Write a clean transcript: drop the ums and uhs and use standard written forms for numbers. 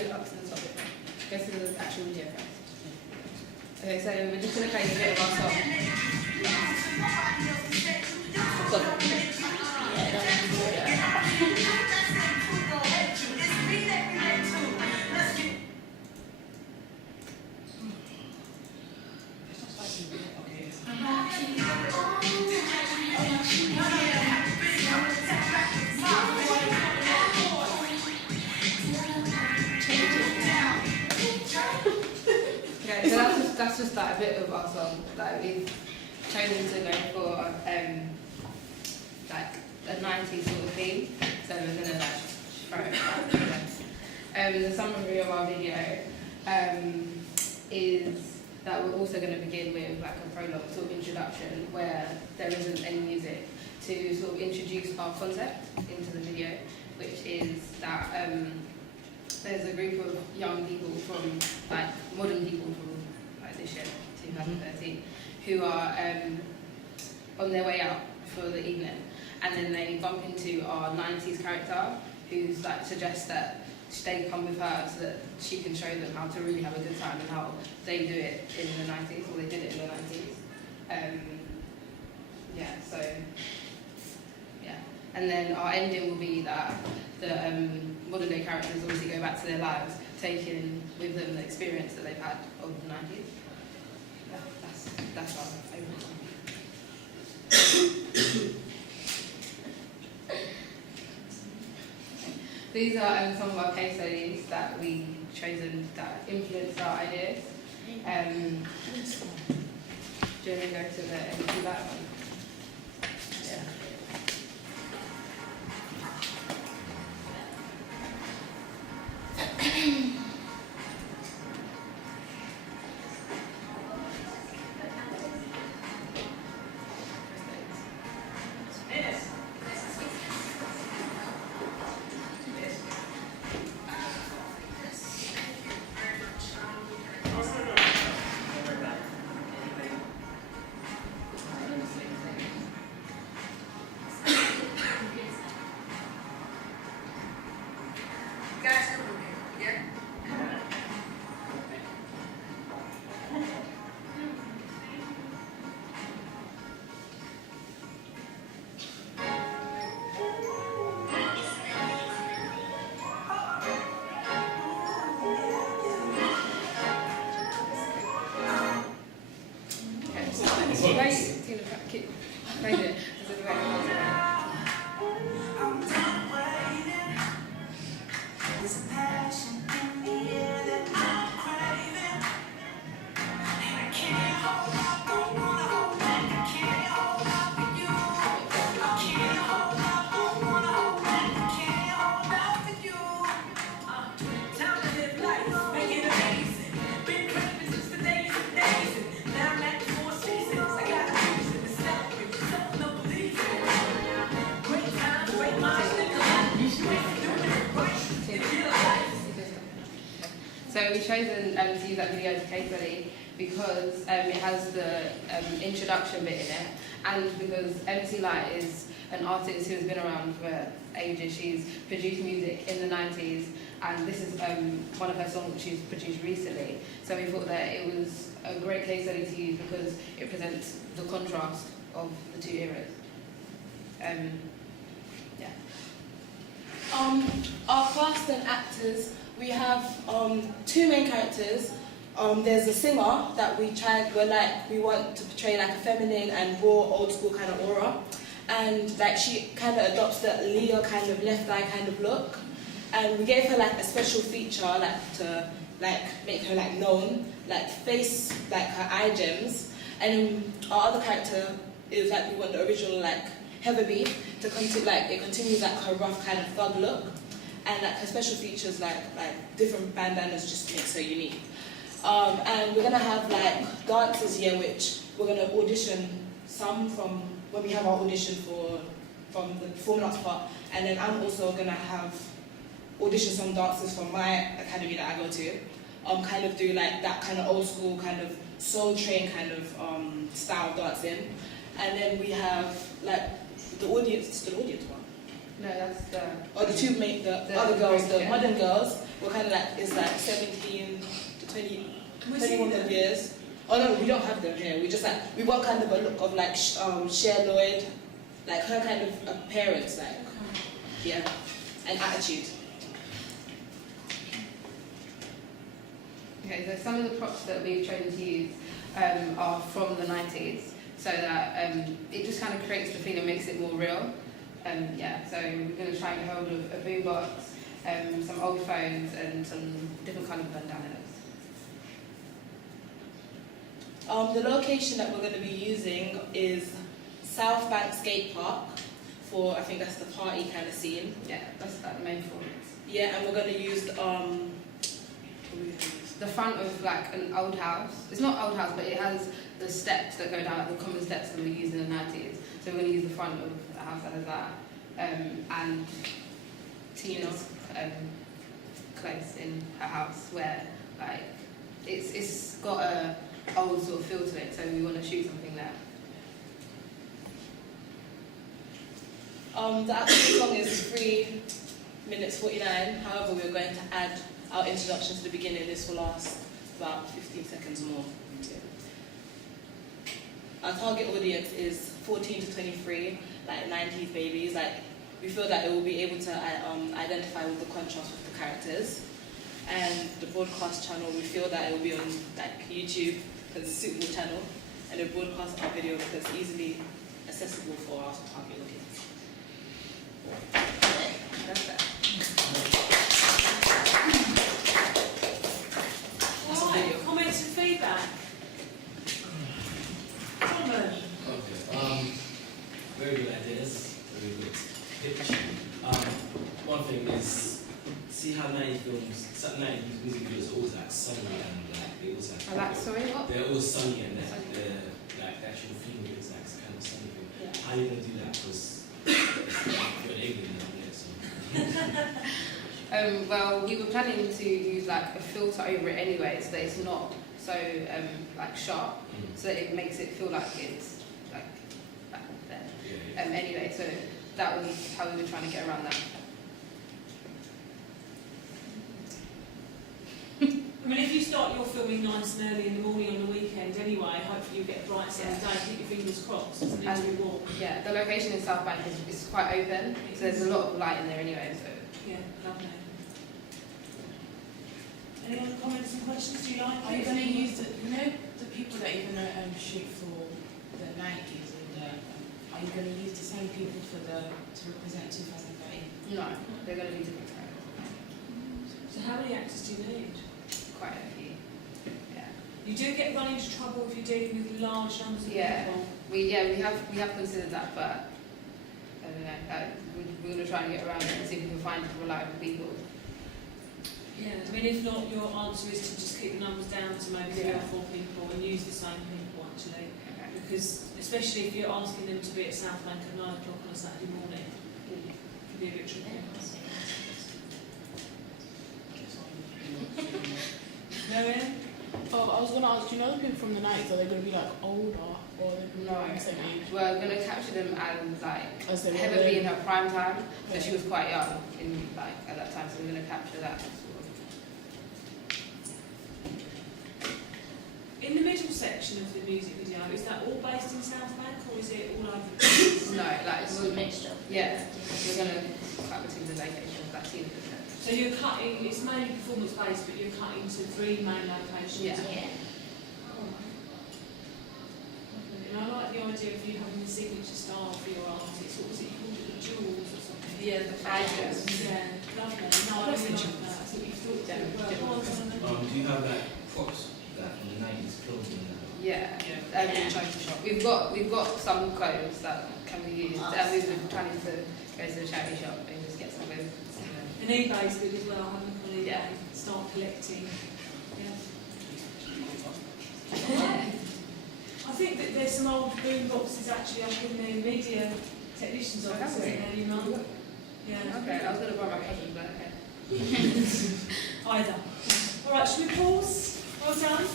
it up to the top. Go to the actual video first. Okay, so we're just going to play a bit of our song. Okay, so that's just like a bit of our song. Like we've chosen to go for like a 90s sort of theme. So we're gonna like throw it back. The summary of our video is that we're also going to begin with like a prologue sort of introduction where there isn't any music to sort of introduce our concept into the video, which is that there's a group of young people from, like modern people from like this year, 2013, who are on their way out for the evening, and then they bump into our 90s character who's like suggests that they come with her so that she can show them how to really have a good time and how they do it in the 90s, or they did it in the 90s. So yeah. And then our ending will be that the modern day characters obviously go back to their lives, taking with them the experience that they've had of the 90s. Yeah, that's our overall. These are some of our case studies that we've chosen that influenced our ideas. Do you want to go to the empty light one? Yeah. So we've chosen to use that video as a case study because it has the introduction bit in it, and because MC Light is an artist who has been around for ages. She's produced music in the 90s, and this is one of her songs that she's produced recently. So we thought that it was a great case study to use because it presents the contrast of the two eras. Our cast and actors, we have two main characters. There's a singer that we want to portray like a feminine and raw, old school kind of aura. And like she kind of adopts the Leo kind of left eye kind of look. And we gave her like a special feature like to like make her like known, like face like her eye gems. And our other character is like we want the original like Heatherby to continue, like it continues like her rough kind of thug look. And like her special features like different bandanas just makes her unique. And we're gonna have like dances here, which we're gonna audition some from when we have our audition from the performing arts part, and then I'm also gonna have audition some dancers from my academy that I go to, kind of do like that kind of old school kind of Soul Train kind of style dancing, and then we have like the audience one. No, that's the... Or the The other girls, group, the yeah. modern girls, were kind of like, it's like 17 to 20, 21 years. Oh no, we don't have them here. We just like, we want kind of a look of like Cher Lloyd, like her kind of appearance, like, yeah, and attitude. Okay, so some of the props that we've chosen to use are from the 90s, so that it just kind of creates the feeling, makes it more real. Yeah, so we're going to try and get hold of a boombox, some old phones, and some different kind of bandanas. The location that we're going to be using is South Bank Skate Park for, I think that's the party kind of scene. Yeah, that's like the main performance. Yeah, and we're going to use The front of like an old house. It's not old house, but it has the steps that go down, like the common steps that we used in the 90s. So we're going to use the front of the house that has that. And Tina's close in her house where like it's got a old sort of feel to it, so we want to shoot something there. The actual song is 3 minutes 49. However, we're going to add our introduction to the beginning. This will last about 15 seconds more. Our target audience is 14 to 23, like 90s babies. Like, we feel that it will be able to identify with the contrast with the characters. And the broadcast channel, we feel that it will be on like YouTube because it's a suitable channel, and the broadcast our video because it's easily accessible for our target audience. That's that. Right, comments and feedback. Thomas. Okay. Very good ideas. Very good pitch. One thing is, see how 90 films, 90 music videos are always like sunny and like they always have. Oh, that's sorry, what? They're always sunny and like the actual theme is like kind of sunny thing. Yeah. How are you gonna do that? Because you're an alien, so. Well, we were planning to use like a filter over it anyway, so that it's not so like sharp, so that it makes it feel like it's like back there. Yeah. Anyway, so that was how we were trying to get around that. I mean, if you start your filming nice and early in the morning on the weekend anyway, hopefully you'll get a bright sunny day. Keep your fingers crossed. It doesn't need to be warm. Yeah, the location in South Bank is quite open, so there's a lot of light in there anyway. So Yeah, lovely. Any other comments and questions? Do you like Are you going to use the people that you're going to shoot for the 90s and are you going to use the same people to represent 2013? no, they're going to be different characters. So how many actors do you need? Quite a few. Yeah. You do get run into trouble if you're dealing with large numbers of Yeah. people. We have considered that, but I don't know. We're going to try and get around it and see if we can find reliable people. Yeah, I mean, if not, your answer is to just keep the numbers down to maybe 3 or 4 people and use the same people actually. Okay. Because especially if you're asking them to be at South Bank at 9 o'clock on a Saturday morning, it can be a bit tricky. Marianne? Oh, I was going to ask, do you know the people from the 90s, are they going to be like older or are they going to be No. the same age? We're going to capture them as like As they were heavily in then? her prime time, so she was quite young in like at that time. So we're going to capture that sort of. In the middle section of the music video, is that all based in South Bank or is it all over the place? No, like It's a mixture. yeah, we're going to cut between the locations. That team. So you're cutting, it's mainly performance based, but you're cutting to 3 main locations. Yeah. Yeah. And I like the idea of you having the signature style for your artists. What was it, you called it the jewels or something? Yeah, the fashion. Yeah, lovely. No, I really like that. I think you thought that well. Go on, Jonathan. Do you have like props that from the 90s clothing? Yeah, every charity shop. We've got some clothes that can be used, and we've been planning to go to the charity shop and just get some clothes. And eBay's good as well. Have a look on eBay. Yeah. Start collecting. Yeah. I think that there's some old boom boxes actually up in the media technicians' office, isn't there, you know? Yeah. Okay, I was going to borrow my cousin, but okay. Either. All right, should we pause? Well done.